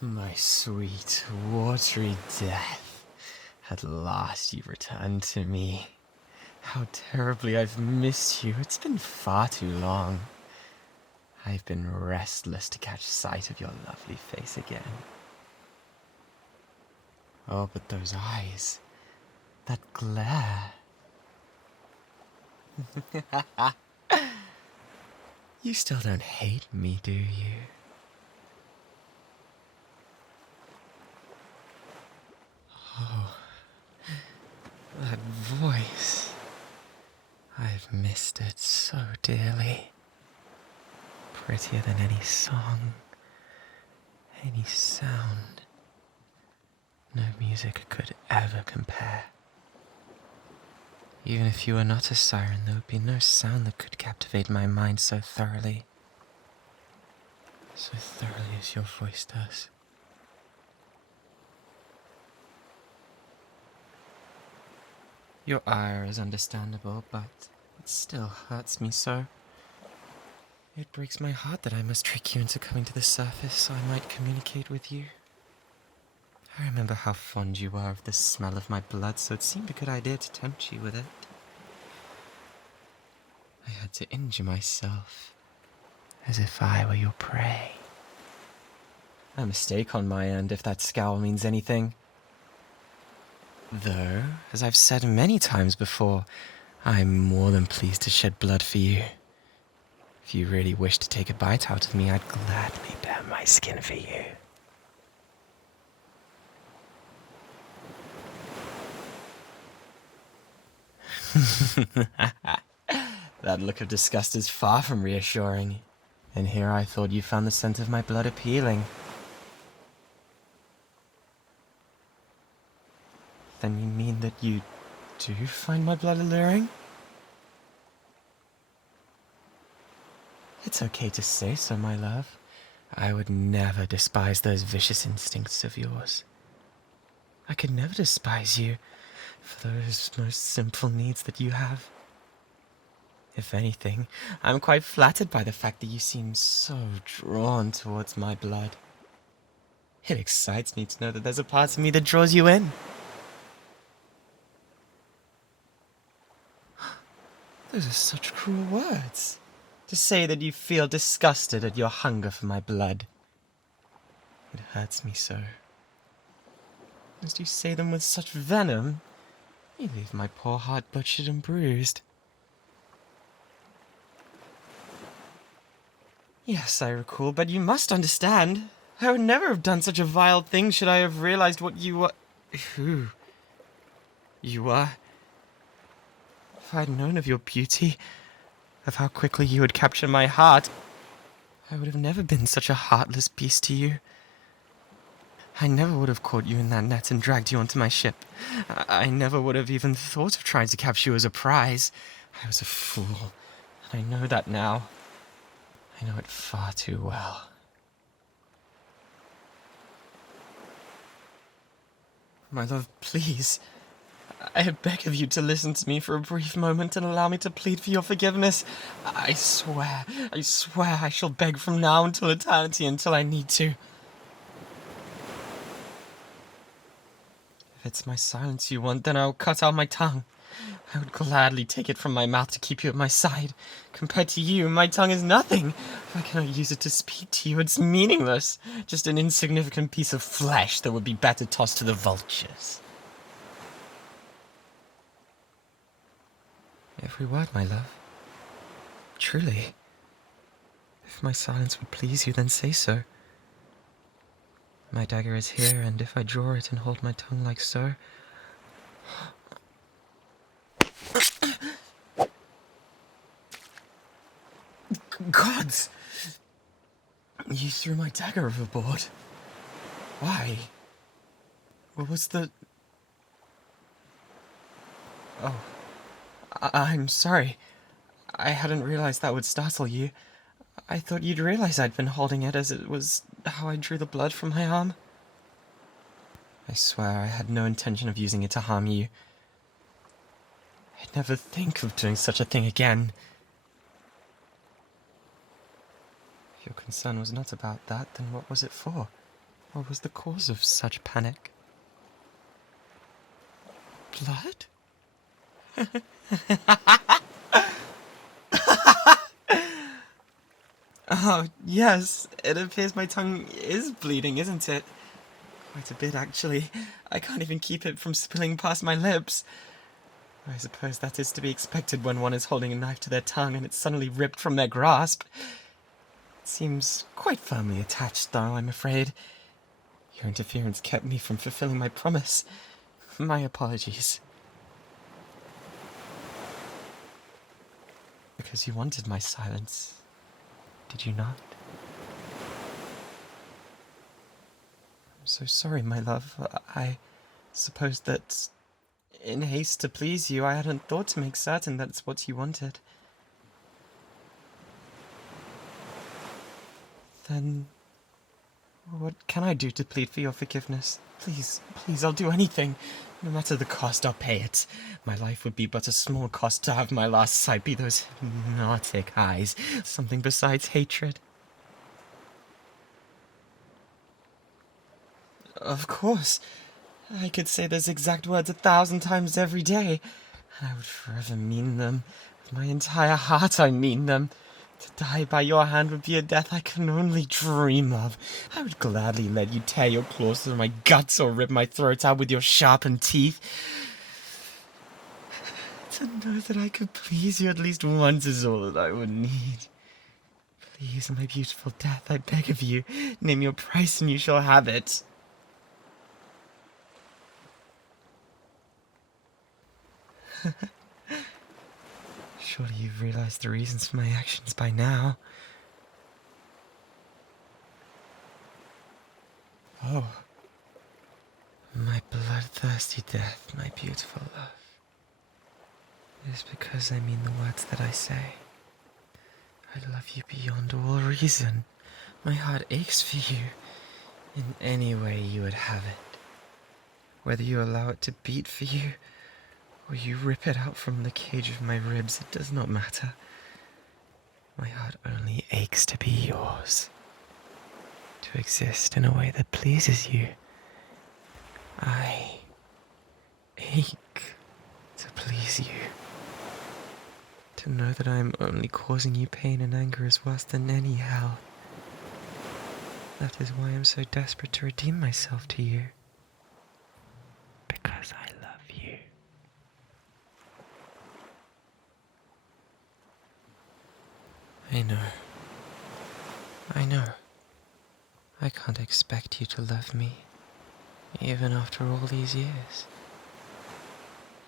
My sweet, watery death. At last you returned to me. How terribly I've missed you. It's been far too long. I've been restless to catch sight of your lovely face again. Oh, but those eyes. That glare. You still don't hate me, do you? Oh, that voice. I've missed it so dearly. Prettier than any song, any sound. No music could ever compare. Even if you were not a siren, there would be no sound that could captivate my mind so thoroughly. So thoroughly as your voice does. Your ire is understandable, but it still hurts me so. It breaks my heart that I must trick you into coming to the surface so I might communicate with you. I remember how fond you were of the smell of my blood, so it seemed a good idea to tempt you with it. I had to injure myself, as if I were your prey. A mistake on my end, if that scowl means anything. Though, as I've said many times before, I'm more than pleased to shed blood for you. If you really wish to take a bite out of me, I'd gladly bare my skin for you. That look of disgust is far from reassuring. And here I thought you found the scent of my blood appealing. Then you mean that you do find my blood alluring? It's okay to say so, my love. I would never despise those vicious instincts of yours. I could never despise you for those most simple needs that you have. If anything, I'm quite flattered by the fact that you seem so drawn towards my blood. It excites me to know that there's a part of me that draws you in. Those are such cruel words. To say that you feel disgusted at your hunger for my blood. It hurts me so. As you say them with such venom, you leave my poor heart butchered and bruised. Yes, I recall, but you must understand. I would never have done such a vile thing should I have realized what you were... who you were. If I'd known of your beauty, of how quickly you would capture my heart, I would have never been such a heartless beast to you. I never would have caught you in that net and dragged you onto my ship. I never would have even thought of trying to capture you as a prize. I was a fool, and I know that now. I know it far too well. My love, please. I beg of you to listen to me for a brief moment and allow me to plead for your forgiveness. I swear I shall beg from now until eternity until I need to. If it's my silence you want, then I'll cut out my tongue. I would gladly take it from my mouth to keep you at my side. Compared to you, my tongue is nothing. If I cannot use it to speak to you, it's meaningless. Just an insignificant piece of flesh that would be better tossed to the vultures. Every word, my love. Truly. If my silence would please you, then say so. My dagger is here, and if I draw it and hold my tongue like so... Gods! You threw my dagger overboard. Why? What was the... Oh. I'm sorry. I hadn't realized that would startle you. I thought you'd realize I'd been holding it, as it was how I drew the blood from my arm. I swear I had no intention of using it to harm you. I'd never think of doing such a thing again. If your concern was not about that, then what was it for? What was the cause of such panic? Blood? Oh, yes. It appears my tongue is bleeding, isn't it? Quite a bit, actually. I can't even keep it from spilling past my lips. I suppose that is to be expected when one is holding a knife to their tongue and it's suddenly ripped from their grasp. It seems quite firmly attached, though, I'm afraid. Your interference kept me from fulfilling my promise. My apologies. Because you wanted my silence, did you not? I'm so sorry, my love. I suppose that in haste to please you, I hadn't thought to make certain that's what you wanted. Then what can I do to plead for your forgiveness? Please, please, I'll do anything. No matter the cost, I'll pay it. My life would be but a small cost to have my last sight be those hypnotic eyes. Something besides hatred. Of course. I could say those exact words 1,000 times every day. I would forever mean them. With my entire heart I mean them. To die by your hand would be a death I can only dream of. I would gladly let you tear your claws through my guts or rip my throat out with your sharpened teeth. To know that I could please you at least once is all that I would need. Please, my beautiful death, I beg of you, name your price and you shall have it. Surely you've realized the reasons for my actions by now. Oh, my bloodthirsty death, my beautiful love. It is because I mean the words that I say. I love you beyond all reason. My heart aches for you. In any way you would have it. Whether you allow it to beat for you, or you rip it out from the cage of my ribs, it does not matter. My heart only aches to be yours. To exist in a way that pleases you. I ache to please you. To know that I am only causing you pain and anger is worse than any hell. That is why I'm so desperate to redeem myself to you. Because I love you. I know. I can't expect you to love me, even after all these years.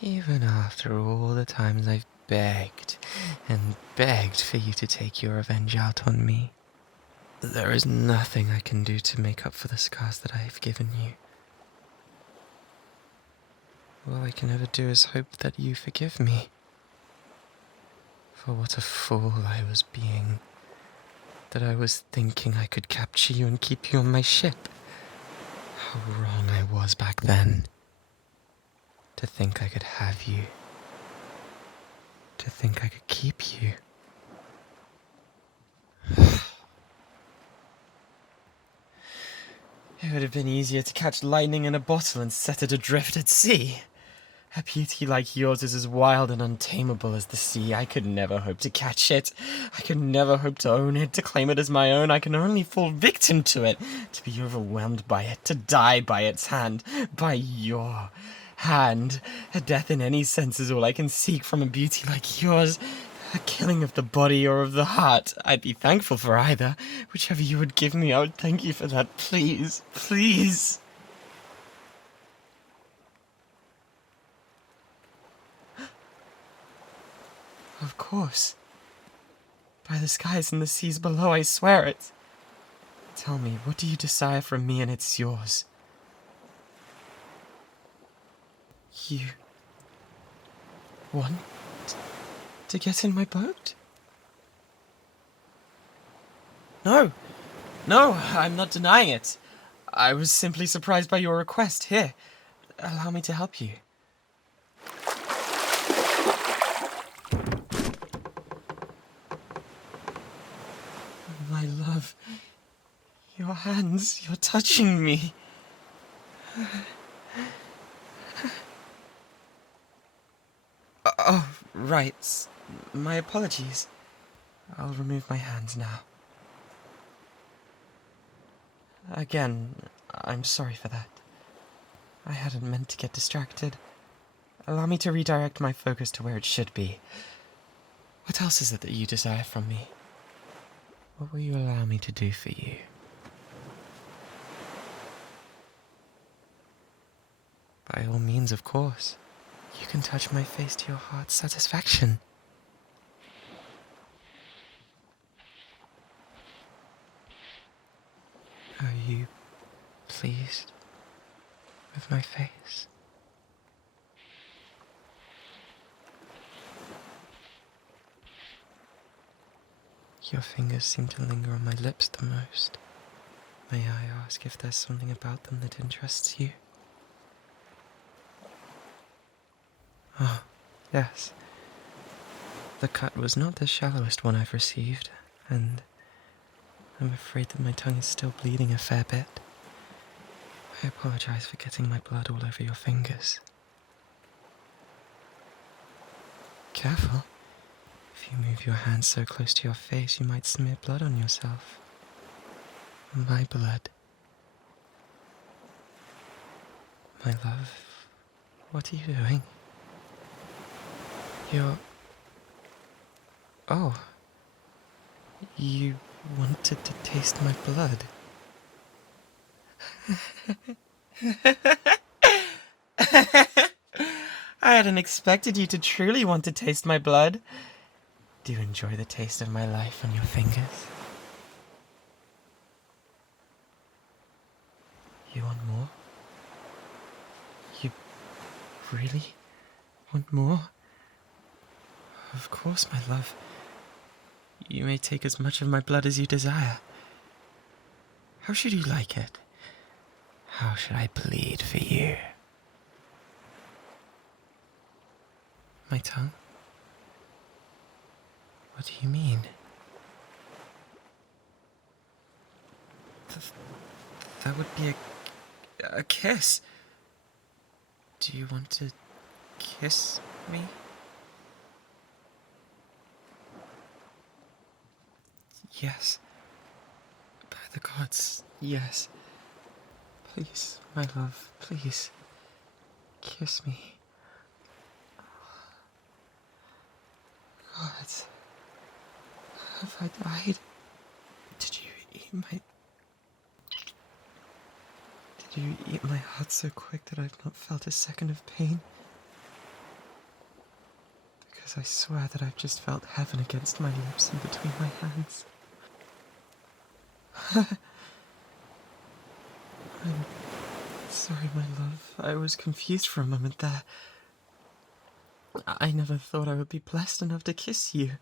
Even after all the times I've begged and begged for you to take your revenge out on me. There is nothing I can do to make up for the scars that I have given you. All I can ever do is hope that you forgive me. For what a fool I was being. That I was thinking I could capture you and keep you on my ship. How wrong I was back then. To think I could have you. To think I could keep you. It would have been easier to catch lightning in a bottle and set it adrift at sea. A beauty like yours is as wild and untamable as the sea. I could never hope to catch it. I could never hope to own it, to claim it as my own. I can only fall victim to it, to be overwhelmed by it, to die by its hand, by your hand. A death in any sense is all I can seek from a beauty like yours. A killing of the body or of the heart. I'd be thankful for either. Whichever you would give me, I would thank you for that. Please, please. Of course. By the skies and the seas below, I swear it. Tell me, what do you desire from me and it's yours? You want to get in my boat? No, I'm not denying it. I was simply surprised by your request. Here, allow me to help you. My love, Your hands, you're touching me. Oh, right. My apologies. I'll remove my hands now. Again, I'm sorry for that. I hadn't meant to get distracted. Allow me to redirect my focus to where it should be. What else is it that you desire from me? What will you allow me to do for you? By all means, of course. You can touch my face to your heart's satisfaction. Are you pleased with my face? Your fingers seem to linger on my lips the most. May I ask if there's something about them that interests you? Oh, yes. The cut was not the shallowest one I've received, and I'm afraid that my tongue is still bleeding a fair bit. I apologize for getting my blood all over your fingers. Careful. If you move your hand so close to your face, you might smear blood on yourself. My blood. My love, what are you doing? Oh. You wanted to taste my blood. I hadn't expected you to truly want to taste my blood. Do you enjoy the taste of my life on your fingers? You want more? You really want more? Of course, my love. You may take as much of my blood as you desire. How should you like it? How should I bleed for you? My tongue? What do you mean? That would be a kiss. Do you want to kiss me? Yes. By the gods, yes. Please, my love, please. Kiss me. God. Have I died? Did you eat my heart so quick that I've not felt a second of pain? Because I swear that I've just felt heaven against my lips and between my hands. I'm sorry, my love. I was confused for a moment there. I never thought I would be blessed enough to kiss you.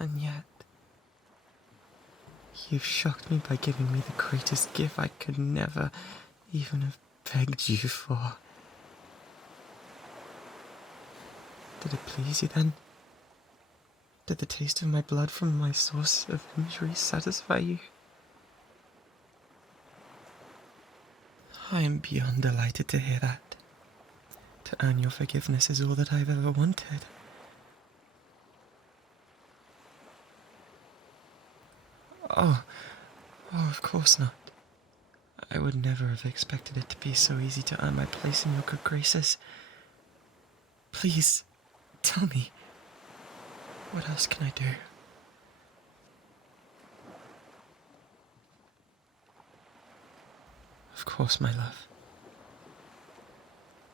And yet, you've shocked me by giving me the greatest gift I could never even have begged you for. Did it please you then? Did the taste of my blood from my source of injury satisfy you? I am beyond delighted to hear that. To earn your forgiveness is all that I've ever wanted. Oh, of course not. I would never have expected it to be so easy to earn my place in your good graces. Please, tell me, what else can I do? Of course, my love.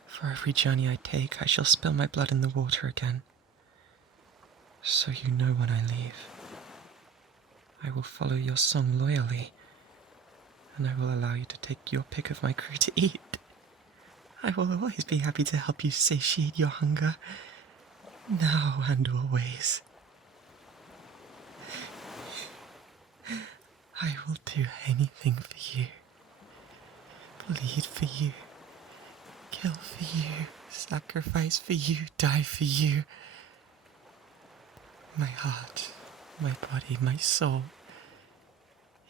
For every journey I take, I shall spill my blood in the water again. So you know when I leave. I will follow your song loyally, and I will allow you to take your pick of my crew to eat. I will always be happy to help you satiate your hunger, now and always. I will do anything for you. Bleed for you. Kill for you. Sacrifice for you. Die for you. My heart, my body, my soul.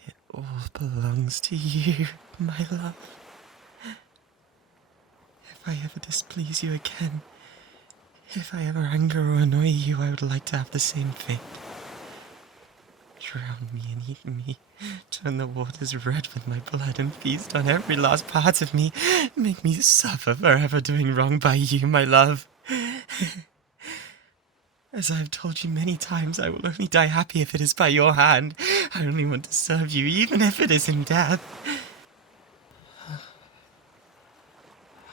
It all belongs to you, my love. If I ever displease you again, if I ever anger or annoy you, I would like to have the same fate. Drown me and eat me, turn the waters red with my blood and feast on every last part of me. Make me suffer forever doing wrong by you, my love. As I have told you many times, I will only die happy if it is by your hand. I only want to serve you, even if it is in death.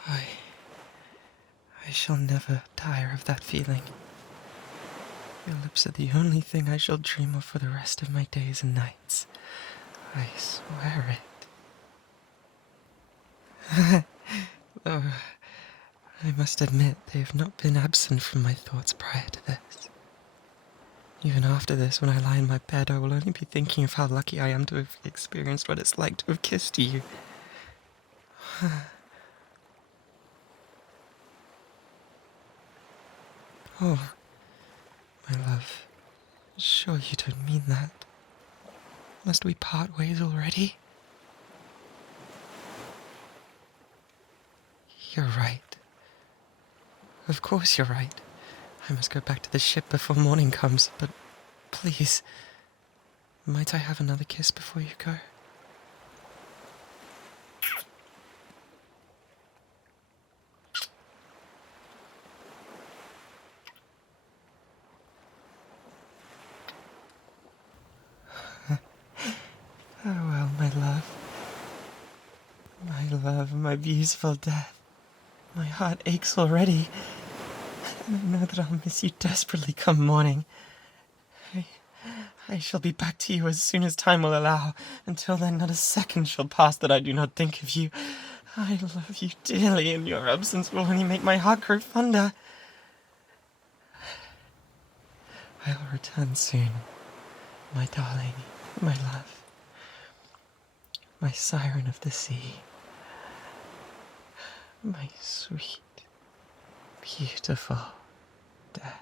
I shall never tire of that feeling. Your lips are the only thing I shall dream of for the rest of my days and nights. I swear it. Though, I must admit, they have not been absent from my thoughts prior to this. Even after this, when I lie in my bed, I will only be thinking of how lucky I am to have experienced what it's like to have kissed you. Oh, my love, sure you don't mean that. Must we part ways already? You're right. Of course you're right. I must go back to the ship before morning comes, but please, might I have another kiss before you go? Farewell, my love. My love, my beautiful death. My heart aches already, and I know that I'll miss you desperately come morning. I shall be back to you as soon as time will allow. Until then, not a second shall pass that I do not think of you. I love you dearly, and your absence will only make my heart grow fonder. I'll return soon, my darling, my love, my siren of the sea, my sweet, beautiful death.